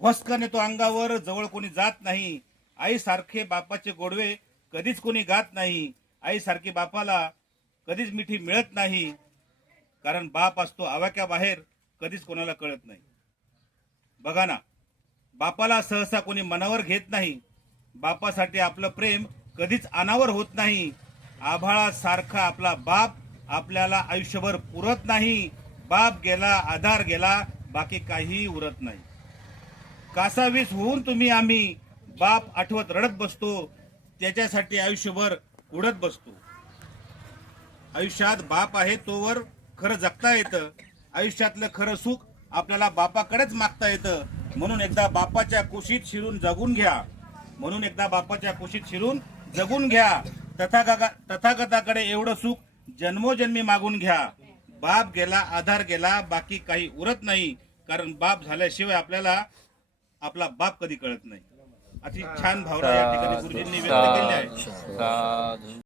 वस्कन येतो अंगावर, जवळ कोणी जात नाही. आई सारखे बापाचे गोडवे कधीच कोणी गात नाही. आई सारखी बापाला कधीच मिठी मिळत नाही. कारण बाप असतो आवाक्याबाहेर, कधीच कोणाला कळत नाही. बघा ना, बापाला सहसा कोणी मनावर घेत नाही. बापासाठी आपलं प्रेम कधीच अनावर होत नाही. आभाळासारखा आपला बाप आपल्याला आयुष्यभर पुरत नाही. बाप गेला, आधार गेला, बाकी काही उरत नाही. कासावीस होऊन तुम्ही आम्ही बाप आठवत रडत बसतो. त्याच्यासाठी आयुष्यभर उडत बसतो. आयुष्यात बाप आहे तोवर खरं जगता येतं. आयुष्यातलं खरं सुख आपल्याला बापाकडेच मागता येतं. म्हणून एकदा बापाच्या कुशीत शिरून जगून घ्या. म्हणून एकदा बापाच्या कुशीत शिरून जगून घ्या. तथागताकडे एवढं सुख जन्मोजन्मी मागून घ्या. बाप गेला, आधार गेला, बाकी काही उरत नाही. कारण बाप झाल्याशिवाय आपल्याला आपला बाप कधी कळत नाही. अशी छान भावना या ठिकाणी गुरुजींनी व्यक्त केली आहे.